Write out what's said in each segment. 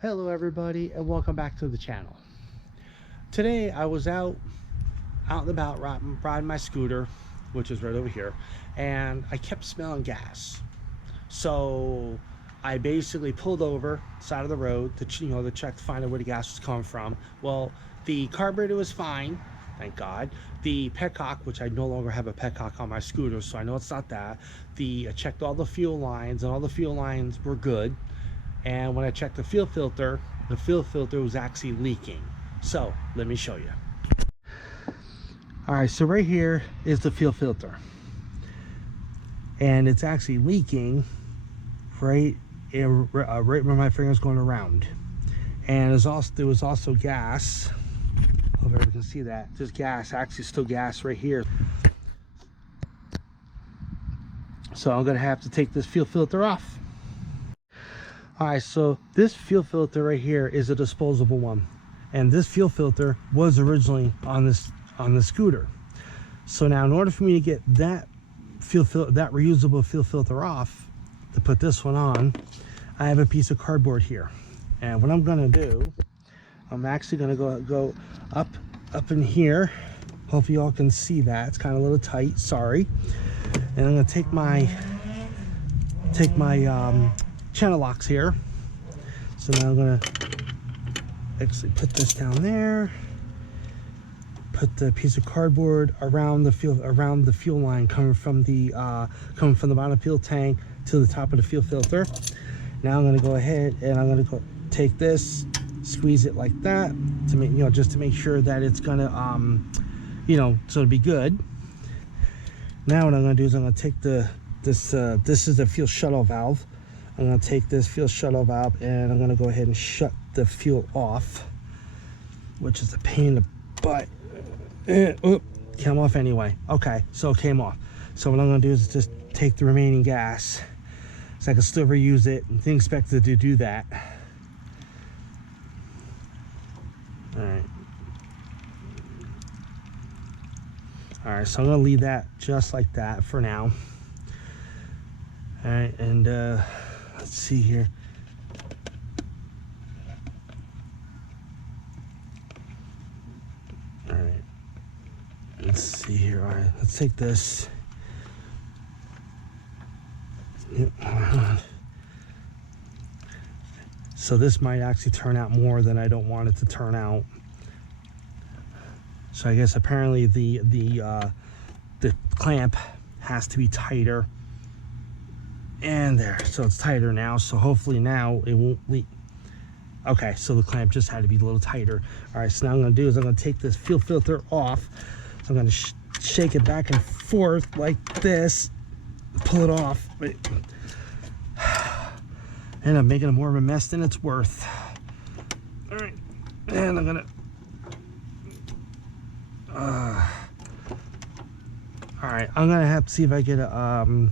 Hello everybody and welcome back to the channel. Today I was out and about riding my scooter, which is right over here, and I kept smelling gas. So I basically pulled over side of the road to check to find out where the gas was coming from. Well, the carburetor was fine, thank God. The petcock, which I no longer have a petcock on my scooter, so I know it's not that. I checked all the fuel lines and all the fuel lines were good. And when I checked the fuel filter was actually leaking. So let me show you. All right, so right here is the fuel filter, and it's actually leaking right where my finger's going around. And there was also gas. Hope everyone can see that. There's gas, actually still gas right here. So I'm gonna have to take this fuel filter off. All right, so this fuel filter right here is a disposable one, and this fuel filter was originally on the scooter. So now, in order for me to get that reusable fuel filter off, to put this one on, I have a piece of cardboard here, and what I'm gonna do, I'm actually gonna go up in here. Hopefully y'all can see that. It's kind of a little tight. Sorry. And I'm gonna take my channel locks here. So now I'm gonna actually put this down there, put the piece of cardboard around the fuel line coming from the bottom of the fuel tank to the top of the fuel filter. Now I'm gonna go ahead and I'm gonna take this, squeeze it like that to make, just to make sure that it's gonna so it'll be good. Now what I'm gonna do is I'm gonna take this is the fuel shuttle valve. I'm going to take this fuel shuttle valve and I'm going to go ahead and shut the fuel off, which is a pain in the butt. Came off anyway. Okay, so it came off. So what I'm going to do is just take the remaining gas so I can still reuse it, and didn't expect it to do that. All right, so I'm going to leave that just like that for now. All right, and let's see here. All right, let's see here. All right, let's take this. Yep. So this might actually turn out more than I don't want it to turn out. So I guess apparently the clamp has to be tighter. And there, so it's tighter now, so hopefully now it won't leak. Okay, so the clamp just had to be a little tighter. All right, so now what I'm gonna do is I'm gonna take this fuel filter off. So I'm gonna shake it back and forth like this, pull it off. And I'm making it more of a mess than it's worth. All right, and I'm gonna all right, I'm gonna have to see if I get a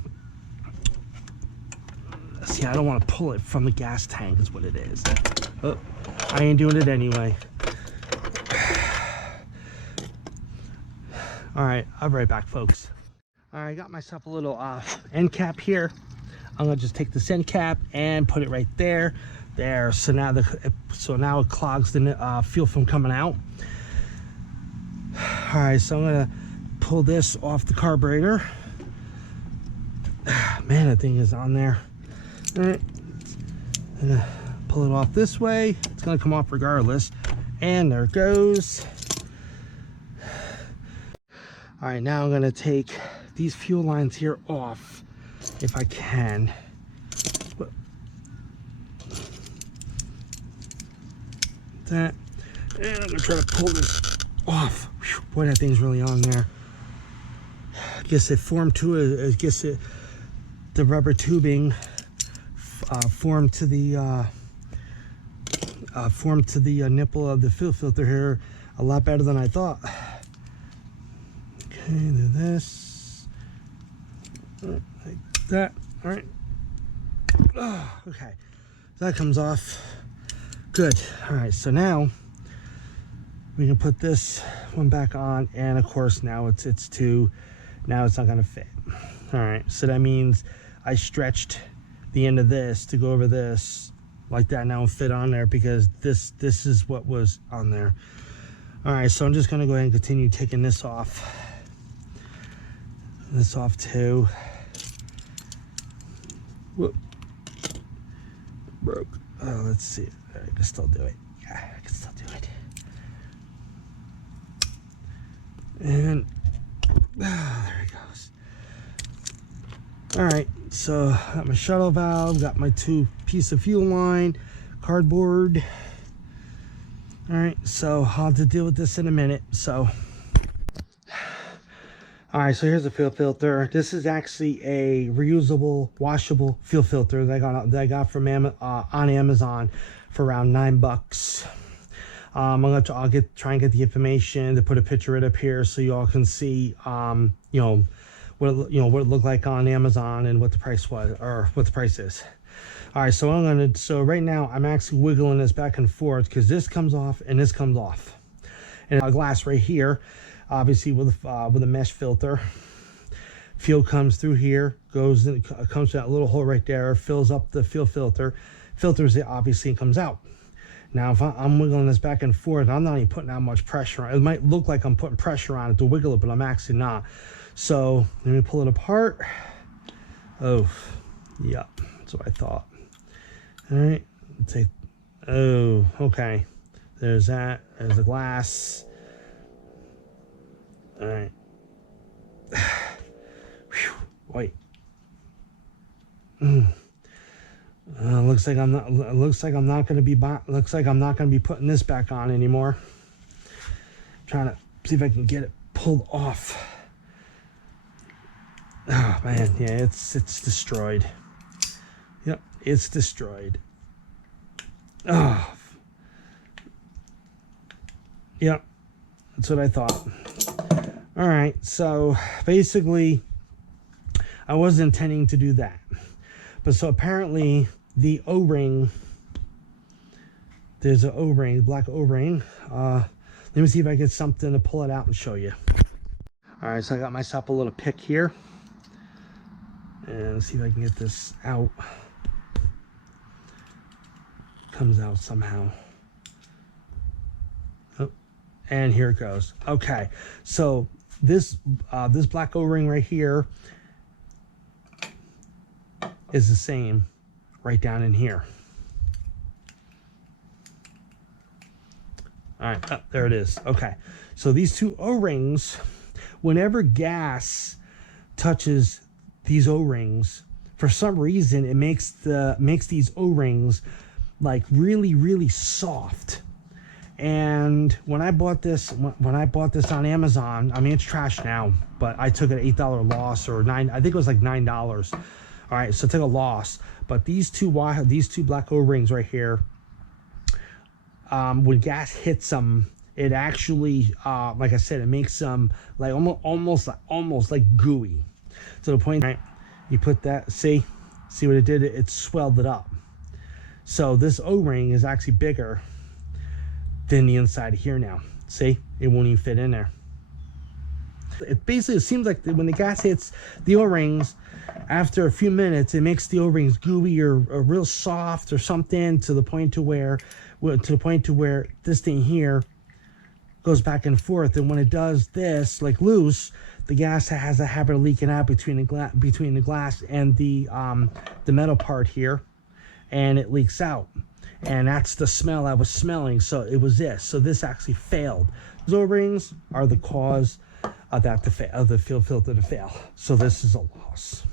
see, I don't want to pull it from the gas tank is what it is. Oh, I ain't doing it anyway. All right, I'll be right back, folks. All right, I got myself a little end cap here. I'm gonna just take this end cap and put it right there. So now it clogs the fuel from coming out. All right, so I'm gonna pull this off the carburetor. Man, that thing is on there. All right, I'm gonna pull it off this way. It's gonna come off regardless, and there it goes. All right, now I'm gonna take these fuel lines here off if I can. That, and I'm gonna try to pull this off. Whew, boy, that thing's really on there. I guess it formed to it. I guess the rubber tubing formed to the nipple of the fuel filter here a lot better than I thought. Okay, do this like that. All right. Okay, that comes off. Good. All right, so now we can put this one back on, and of course now it's not gonna fit. All right, so that means I stretched the end of this to go over this like that now and fit on there, because this is what was on there. All right, so I'm just gonna go ahead and continue taking this off. This off too. Whoop. Broke. Oh, let's see. I can still do it. Yeah, I can still do it. And there it goes. All right, so got my shuttle valve, got my 2 piece of fuel line, cardboard. All right, so I'll have to deal with this in a minute. So, all right, so here's the fuel filter. This is actually a reusable, washable fuel filter that I got from on Amazon for around $9. I'll try and get the information to put a picture right up here so you all can see, you know, what it looked like on Amazon and what the price was, or what the price is. All right, so right now I'm actually wiggling this back and forth because this comes off and this comes off, and a glass right here, obviously with a mesh filter. Fuel comes through here, comes to that little hole right there, fills up the fuel filter, filters it obviously, and comes out. Now, if I'm wiggling this back and forth, I'm not even putting that much pressure on it. It might look like I'm putting pressure on it to wiggle it, but I'm actually not. So let me pull it apart. Oh, yeah, that's what I thought. All right, take. Oh, okay. There's that. There's the glass. All right. Whew, wait. Looks like I'm not. Looks like I'm not going to be. Looks like I'm not going to be putting this back on anymore. Trying to see if I can get it pulled off. Oh man, yeah, it's destroyed. Yep, it's destroyed. Oh. Yep, that's what I thought. All right, so basically, I wasn't intending to do that, but so apparently the O-ring. There's an O-ring, black O-ring. Let me see if I get something to pull it out and show you. All right, so I got myself a little pick here. And let's see if I can get this out. Comes out somehow. Oh, and here it goes. Okay, so this black O-ring right here is the same right down in here. All right, oh, there it is. Okay, so these 2 O-rings, whenever gas touches these O-rings, for some reason it makes these O-rings like really soft. And when I bought this on Amazon, I mean, it's trash now, but I took an $8 loss, or I think it was like $9. All right, so I took a loss. But these two black O-rings right here, when gas hits them, it actually, like I said, it makes them like almost like gooey. To the point, right? You put that, see what it did? It swelled it up. So this O-ring is actually bigger than the inside of here now. See, it won't even fit in there. It seems like when the gas hits the O-rings, after a few minutes, it makes the O-rings gooey or real soft or something, to the point to where this thing here goes back and forth. And when it does this, like loose, the gas has a habit of leaking out between the glass and the metal part here, and it leaks out. And that's the smell I was smelling. So it was this. So this actually failed. Those O-rings are the cause of that the fuel filter to fail. So this is a loss.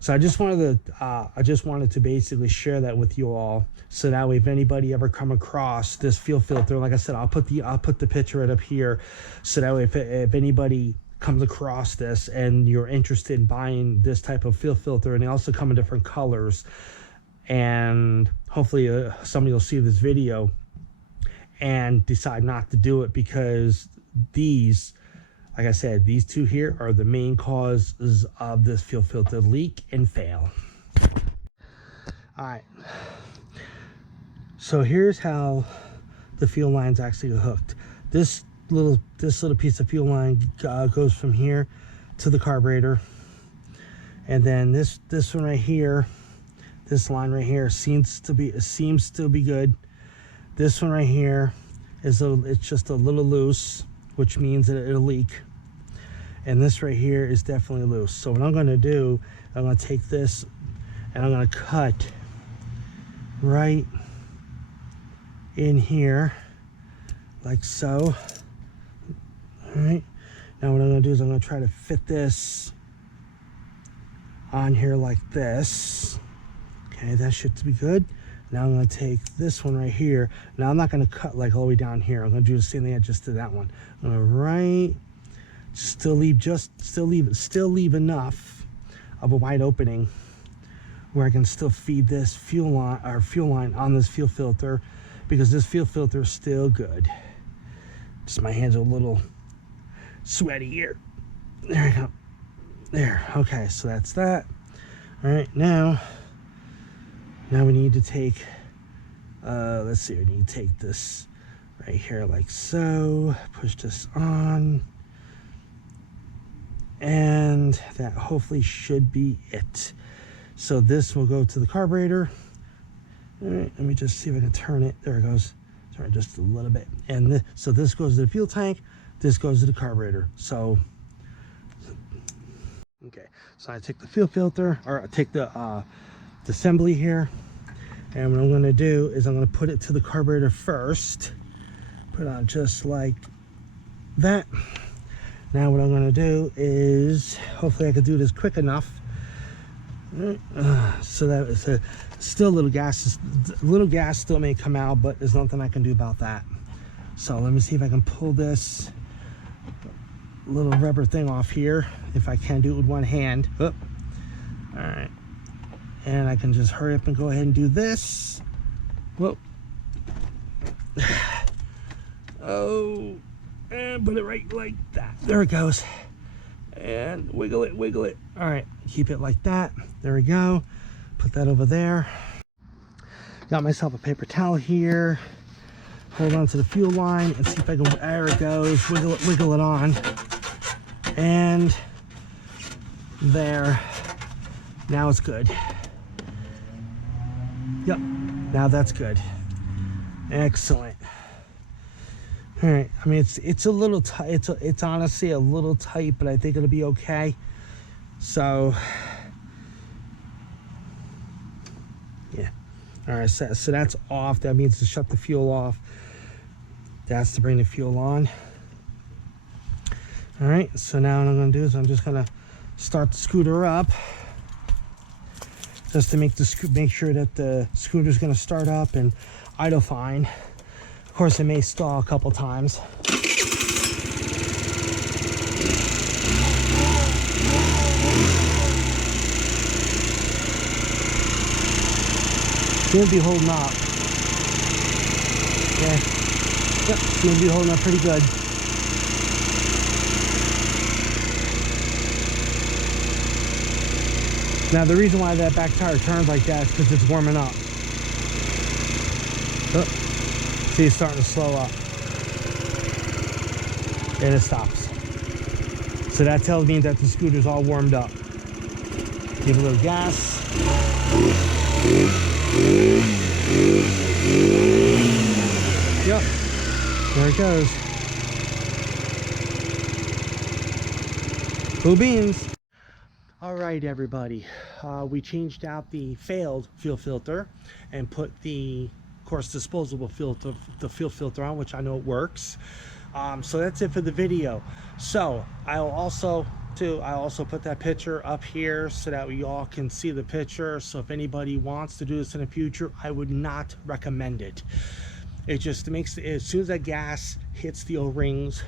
So I just wanted to basically share that with you all, so that way if anybody ever come across this fuel filter, like I said, I'll put the picture right up here, so that way if anybody comes across this and you're interested in buying this type of fuel filter, and they also come in different colors, and hopefully somebody will see this video and decide not to do it, because these, like I said, these 2 here are the main causes of this fuel filter leak and fail. All right, so here's how the fuel line's actually hooked. This little piece of fuel line goes from here, to, to the carburetor. And then this one right here This line right here seems to be good. This one right here is it's just a little loose, which means that it'll leak. And this right here is definitely loose. So what I'm going to do, I'm going to take this and I'm going to cut right in here like so. All right, now what I'm going to do is I'm going to try to fit this on here like this. Okay, that should be good. Now I'm going to take this one right here. Now I'm not going to cut like all the way down here. I'm going to do the same thing I just did that one. I'm going to still leave enough of a wide opening where I can still feed this fuel line on this fuel filter, because this fuel filter is still good. Just my hands are a little sweaty here. There we go. There. Okay, so that's that. All right, now we need to take, let's see, we need to take this right here like so, push this on, and that hopefully should be it. So this will go to the carburetor. All right, let me just see if I can turn it. There it goes. Turn it just a little bit. And so this goes to the fuel tank, this goes to the carburetor. So, okay, so I take the fuel filter, or I take the assembly here, and what I'm going to do is I'm going to put it to the carburetor first. Put it on just like that. Now what I'm going to do is, hopefully I can do this quick enough, so that it's still a little gas still may come out, but there's nothing I can do about that. So let me see if I can pull this little rubber thing off here, if I can do it with one hand. Oh. All right, and I can just hurry up and go ahead and do this. Whoa. Oh, and put it right like that. There it goes. And wiggle it, wiggle it. All right, keep it like that. There we go. Put that over there. Got myself a paper towel here. Hold on to the fuel line and see if I can, there it goes. Wiggle it on. And there. Now it's good. Yep, now that's good. Excellent. All right, I mean, it's a little tight. It's honestly a little tight, but I think it'll be okay. So, yeah. All right, so that's off. That means to shut the fuel off. That's to bring the fuel on. All right, so now what I'm going to do is I'm just going to start the scooter up, just to make sure that the scooter is going to start up and idle fine. Of course, it may stall a couple times. It's going to be holding up. Yeah. Yep, it's going to be holding up pretty good. Now, the reason why that back tire turns like that is because it's warming up. Oh. See, it's starting to slow up. And it stops. So that tells me that the scooter's all warmed up. Give a little gas. Yep. There it goes. Cool beans. All right, everybody. We changed out the failed fuel filter and put the, of course, disposable filter, the fuel filter on, which I know it works. So that's it for the video. So I also put that picture up here so that we all can see the picture. So if anybody wants to do this in the future, I would not recommend it. It just makes, as soon as that gas hits the O-rings,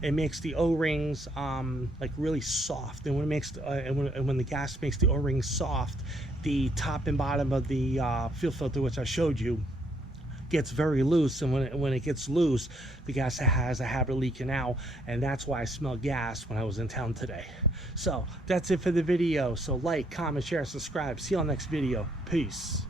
it makes the O-rings like really soft, and when it makes when the gas makes the O-rings soft, the top and bottom of the fuel filter, which I showed you, gets very loose, and when it gets loose, the gas has a habit of leaking out, and that's why I smelled gas when I was in town today. So that's it for the video. So like, comment, share, subscribe. See you on the next video. Peace.